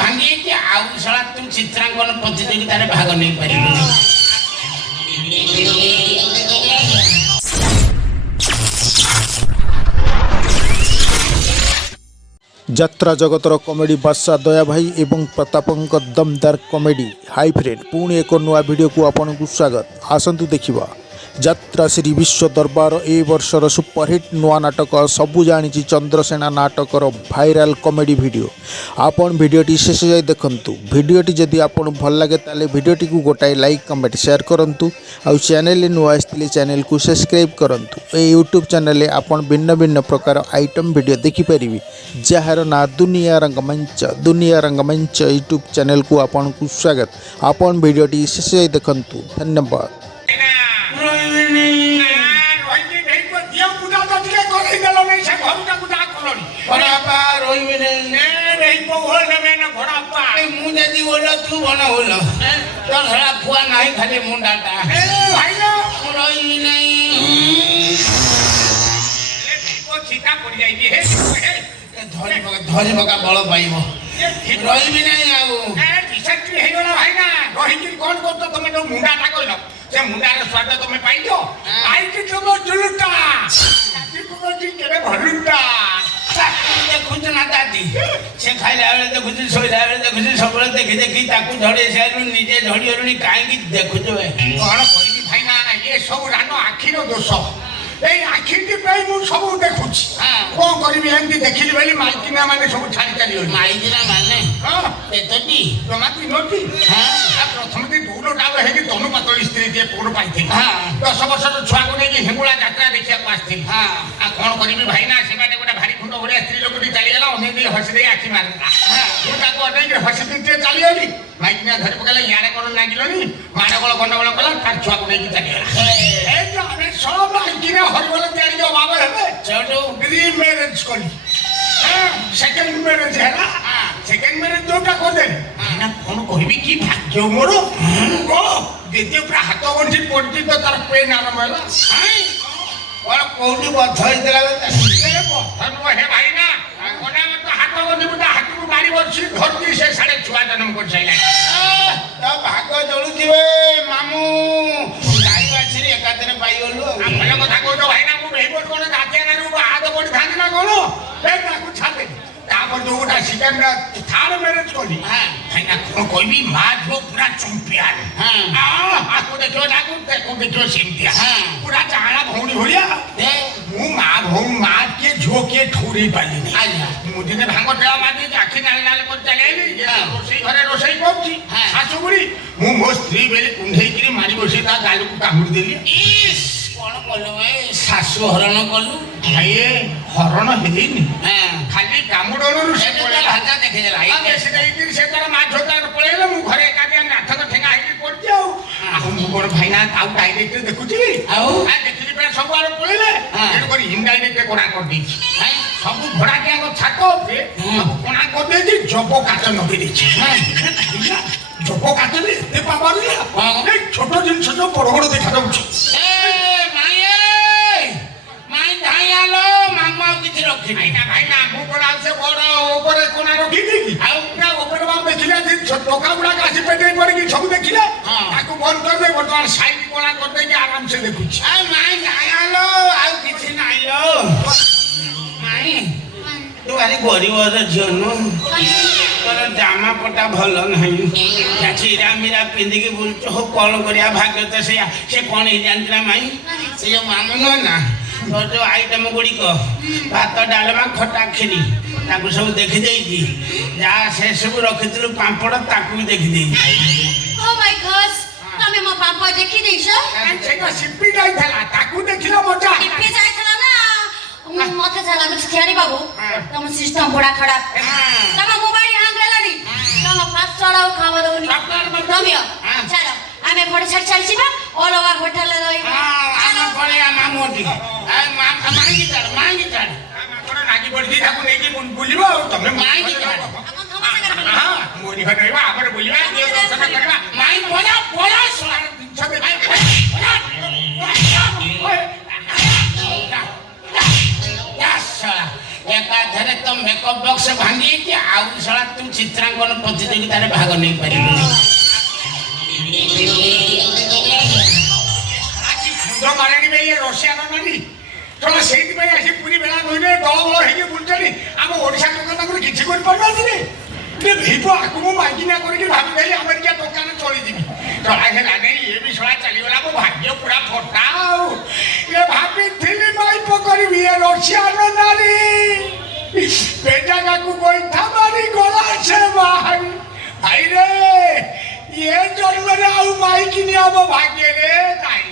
ଭାଙ୍ଗି କି ଆଉ ଶଳା ତୁ ଚିତ୍ରାଙ୍କନ ପ୍ରତିଯୋଗିତାରେ ଭାଗ ନେଇ ପାରିବୁନି। ଯାତ୍ରା ଜଗତର କମେଡ଼ି ବାଦଶା ଦୟା ଭାଇ ଏବଂ ପ୍ରତାପଙ୍କ ଦମଦାର କମେଡ଼ି। ହାଇ ଫ୍ରେଣ୍ଡ, ପୁଣି ଏକ ନୂଆ ଭିଡ଼ିଓକୁ ଆପଣଙ୍କୁ ସ୍ୱାଗତ। ଆସନ୍ତୁ ଦେଖିବା ଯାତ୍ରା ଶ୍ରୀ ବିଶ୍ୱ ଦରବାର ଏ ବର୍ଷର ସୁପରହିଟ୍ ନୂଆ ନାଟକ ସବୁ ଜାଣିଛି ଚନ୍ଦ୍ରସେନା ନାଟକର ଭାଇରାଲ କମେଡ଼ି ଭିଡ଼ିଓ। ଆପଣ ଭିଡ଼ିଓଟି ଶେଷ ଯାଏ ଦେଖନ୍ତୁ। ଭିଡ଼ିଓଟି ଯଦି ଆପଣଙ୍କୁ ଭଲ ଲାଗେ ତାହେଲେ ଭିଡ଼ିଓଟିକୁ ଗୋଟାଏ ଲାଇକ୍ କମେଣ୍ଟ ସେୟାର କରନ୍ତୁ। ଆଉ ଚ୍ୟାନେଲରେ ନୂଆ ଆସିଥିଲେ ଚ୍ୟାନେଲକୁ ସବସ୍କ୍ରାଇବ୍ କରନ୍ତୁ। ଏହି ୟୁଟ୍ୟୁବ୍ ଚ୍ୟାନେଲରେ ଆପଣ ଭିନ୍ନ ଭିନ୍ନ ପ୍ରକାର ଆଇଟମ୍ ଭିଡ଼ିଓ ଦେଖିପାରିବେ, ଯାହାର ନାଁ ଦୁନିଆ ରଙ୍ଗମଞ୍ଚ। ଦୁନିଆ ରଙ୍ଗମଞ୍ଚ ୟୁଟ୍ୟୁବ୍ ଚ୍ୟାନେଲକୁ ଆପଣଙ୍କୁ ସ୍ୱାଗତ। ଆପଣ ଭିଡ଼ିଓଟି ଶେଷ ଯାଏ ଦେଖନ୍ତୁ। ଧନ୍ୟବାଦ। ମୁଁ ଯଦି ବୋଲ ତୁ ବନ ବୋଲ ତୋ ଧଳା ପୁଆ ନାହିଁ ଖାଲି ମୁଣ୍ଡାଟା ମୁଁ ରହିବି ନାହିଁ। ଧରି ପକା ବଳ ପାଇବ, ରହିବି ନାହିଁ ଆଉ। ହେଇଗଲା ଭାଇନା ରହିକିରି କଣ କରୁଛ ତମେ? ଯୋଉ ମୁଣ୍ଡାଟା କହିଲ ସେ ମୁଣ୍ଡାର ସ୍ୱାଦ ତମେ ପାଇଛ? ପାଇକି ତମ ଜୁଲୁଟା କେବେ ଭଲୁଟା ଦେଖୁଛୁ ନା ଦାଦି, ସେ ଖାଇଲା ବେଳେ ଦେଖୁଛୁ, ଶୋଇଲା ବେଳେ ଦେଖୁଛୁ, ସବୁବେଳେ ଦେଖି ଦେଖି ତାକୁ ଝଡେଇ ସାରିଲୁଣି, ନିଜେ ଝଡିଗଲୁଣି, କାହିଁକି ଦେଖୁଛୁ? କଣ କରିବି ଭାଇନା, ଏ ସବୁ ରାନ ଆଖିର ଦୋଷ। ଏଇ ଆଖିଟି ପାଇଁ ମୁଁ ସବୁ ଦେଖୁଛି। କଣ କରିବି, ଏମିତି ଦେଖିଲି ବୋଲି ମାଇକିନା ମାନେ ସବୁ ଛାଡି ଚାଲିଗଲି। ମାଇକିନା ମାନେ କେତୋଟି? ଜମା ତିନୋଟି। ପ୍ରଥମେ ଦୂର ଡାଳ ହେଇକି ତନୁ ପାତଳି ସ୍ତ୍ରୀ ଟିଏ ପୁଅ ପାଇଥିଲି। 10 ବର୍ଷର ଛୁଆକୁ ନେଇକି ହିଙ୍ଗୁଳା ଯାତ୍ରା ଦେଖିବାକୁ ଆସିଥିଲି। ଆଉ କଣ କରିବି ଭାଇନା, ସେମାନେ ଗୋଟେ ଭାରି ଖୁଣ୍ଡ ଭଳିଆ ସ୍ତ୍ରୀ ଲୋକଟି ଚାଲିଗଲା, ଅନେଇ ଦେଇ ହସି ଦେଇ ଆଖି ମାରିଲା। ମୁଁ ତାକୁ ଅନେଇକି ହସି ଦେଇ ଟିକେ ଚାଲିଗଲି। ମାଇକିନା ଧରି ପକେଇଲା, ଇଆଡେ କଣ ଲାଗିଲନି, ମାଡ଼ଗୋଳ ଗଣ୍ଡଗୋଳ କଲା, ତାର ଛୁଆକୁ ନେଇକି ଚାଲିଗଲା। ହରିବଲ ତିଆରି ଅଭାବ ହେବେ, ସେଠୁ ରିମ୍ୟାରେଜ କଲି। ସେକେଣ୍ଡ ମ୍ୟାରେଜ ହେଲା। ସେକେଣ୍ଡ ମ୍ୟାରେଜ ଯୋଉଟା କରିଦେଲି, କଣ କହିବି କି ଭାଗ୍ୟ ମୋର। ଯେତେ ପୁରା ହାତ ଗଣ୍ଠି ପଡିଛି ତ ତାର ପେନ୍ ଆରମ୍ଭ ହେଲା। କୋଉଠି ବଥ ହେଇଥିଲା? ବଥ ନୁହେଁ ହେ ଭାଇନା, ହାତ ଗଣ୍ଠି ହାତକୁ ମାରି ବସି ଧରିଛି, ସେ ସାଡେ ଛୁଆ ଜନ୍ମ କରିସାରିଲାଣି। ତା ଭାଗ ଜଳୁଥିବେ ମାମୁଁ, ଗାଈ ବାଛିରି ଏକାଥରେ ପାଇଗଲୁ। ଭଲ କଥା କହୁଛ ଭାଇନା, ମୁଁ ଏଇପଟ କଣ ରାତିଆନାରୁ ହାତ ପଡିଥାନ୍ତି ନା କଣ? ତାକୁ ଛାଡେ। ତାପରେ ଯୋଉ ଗୋଟା ସେକେଣ୍ଡ ଥାର୍ଡ ମ୍ୟାରେଜ କଲି, ଭାଇନା କଣ କହିବି, ମା ଝିଅ ପୁରା ଚମ୍ପିଆନ। ଆକୁ ଦେଖିବ ତାକୁ, ତାକୁ ଦେଖିବ ସେମିତିଆ, ପୁରା ଚାହାଣା ଭଉଣୀ ଭଳିଆ। ମୁଁ ମା କିଏ ଝିଅ କିଏ ଠଉରେଇ ପାରିଲିନି। ମୁଁ ଦିନେ ଭାଙ୍ଗ ଟେଳା ମାରିଦେଇଛି, ଆଖି ନାଲି ନାଲି କରି ଚାଲିଆଇଲି। ରୋଷେଇ ଘରେ ରୋଷେଇ କରୁଛି, ଶାଶୁ ବୁଢୀ, ମୁଁ ମୋ ସ୍ତ୍ରୀ ବେଲି କୁଣ୍ଢେଇକିରି ମାରି ବସି ତା ଗାଲକୁ କାମୁଡି ଦେଲି। କଣ କଲୁ? ଶାଶୁ ହରଣ କଲୁ? ଭାଇ ହରଣ ହେଇନି, ଖାଲି କାମୁଡଣରୁ ସେ ଦେଖିଦେଲା। ସେ ତାର ମା ଝିଅ ତାର ପଳେଇଲେ, ମୁଁ ଘରେ ଏକାଠି ନାଥକ ଠେଙ୍ଗା ହେଇକି ପଡିଛି। ଆଉ ମୁଁ କଣ ଭାଇନା ଆଉ ଡାଇରେକ୍ଟ ଦେଖୁଛି, ଆଉ ଦେଖିଲି ପୁରା ସବୁଆଡେ ପଳେଇଲେ। ତେଣୁକରି ଇନଡାଇରେକ୍ଟ କୋଣା କରିଦେଇଛି। ସବୁ ଭଡାଟିଆଙ୍କ ଛାତ ଉପରେ ସବୁ କୋଣା କରିଦେଇଛି, ଜବ କାଚ ନଗେଇ ଦେଇଛି। ଜବ କାଚରେ ଏତେ ପାୱାର, ଛୋଟ ଜିନିଷ ଯୋଉ ବଡ ବଡ ଦେଖାଯାଉଛି। ଭାଇନା ମୁଁ କଣ ଆଉ ସେ ବଡ ଉପରେ କୋଣା ରଖିଛି? ଆଉ ପୁରା ଉପରେ ଦେଖିଲେ ଟଙ୍କା ଗୁଡାକ ଆସି ପେଟେଇ ପଡିକି ସବୁ ଦେଖିଲେ, ତାକୁ ବନ୍ଦ କରିଦେ, ବର୍ତ୍ତମାନ ସାଇଡ କୋଣା କରିଦେଇକି ଆରାମସେ ଦେଖୁଛି। ଆଉ କିଛି ନାହିଁ ଲୋ ମାଇଁ, ତୁ ଭାରି ଗରିବର ଝିଅ ନୁହଁ, ତୋର ଜାମା ପଟା ଭଲ ନାହିଁ, ଚିରା ମିରା ପିନ୍ଧିକି ବୁଲୁଛୁ। ହଉ କଣ କରିବା, ଭାଗ୍ୟ ତ ସେଇଆ। ସେ କଣ ହେଇଯାନ୍ତି ନା ମାଇଁ, ସେ ଯୋଉ ମାମୁଁ ନୁହଁ ନା, ତୋର ଯୋଉ ଆଇଟମ ଗୁଡ଼ିକ, ଭାତ ଡାଲମା ଖଟା କ୍ଷୀରି, ତାକୁ ସବୁ ଦେଖିଦେଇଛି। ଯାହା ସେ ସବୁ ରଖିଥିଲୁ ପାମ୍ପଡ଼, ତାକୁ ବି ଦେଖିଦେଇଛି। ତମେ ମୋ ପାମ୍ପଡ଼ ଦେଖିଦେଇଛ? ସେଇଟା ସିପି ଯାଇଥିଲା, ତାକୁ ଦେଖିଲ ମଜା। ସିପି ଯାଇଥିଲା ନା, ମତେ ଯାହା ଲାଗୁଛି ଥିଆରି ବାବୁ, ତମ ସିଷ୍ଟମ ବଡା ଖରାପ। ତମ ମୋବାଇଲ ହ୍ୟାଙ୍ଗ ହେଲାଣି, ତମ ଫାଷ୍ଟ ଚଢାଉ ଖାଇବା ଦଉନି। ରମିଅ ଚାଲ ଆମେ ଘରେ ଛାଡି ଚାଲିଯିବା, ଅଲଗା ହୋଟେଲରେ ରହିବା। ପଳେଇବା ମାମୁଁଠି, ମାଇକି ଚାଲ, ମାଇକି ଚାଲ। ଲାଗି ପଡିଛି, ତାକୁ ନେଇକି ବୁଲିବ। ଆଉ ତମେ ମାଇକି ଚାଲ, ମୋରି ଘରେ ରହିବା, ଆମର ବୁଲିବା, ଦର୍ଶନ କରିବା। ମାଇ ପଳା ପଳା ଏକାଥରେ ତ ମେକଅପ୍ ବକ୍ସ ଭାଙ୍ଗି ଯାଇଛି ଆଉ ଶଳା ତୁ ଚିତ୍ରାଙ୍କନ ପ୍ରତିଯୋଗିତାରେ ଭାଗ ନେଇପାରିବୁନି। ମୁଣ୍ଡ ମାରେନି ବେ ଇଏ ରସିଆନ ନାରୀ ତମେ ସେଇଥିପାଇଁ ଆସି ପୁରୀ ବେଳା କହିଲେ ଦଳବଳ ହେଇକି ବୁଲୁଛନ୍ତି ଆମ ଓଡ଼ିଶା ଲୋକ ତାଙ୍କର କିଛି କରିପାରୁନାହାନ୍ତି ଭିପ ଆକୁ ମୁଁ ମାଗିନା କରିକି ଭାବିଦେଲି ଆମେରିକା ଦୋକାନ ଚଳିଯିବି ଚଳା ହେଲା ନେଇ ଏ ବି ଶଳା ଚାଲିଗଲା ମୋ ଭାଗ୍ୟ ପୁରା ଫଟା ଆଉ ଏ ଭାବିଥିଲି ମାଇପ କରିବି ଏ ରସିଆନ ନାରୀ পেটাকাকু বৈঠা মারি গলাছে ভাই ভাই রে এ জন্মরে আউ মাইকি নিয়ে আমার ভাগ্যে রে নাই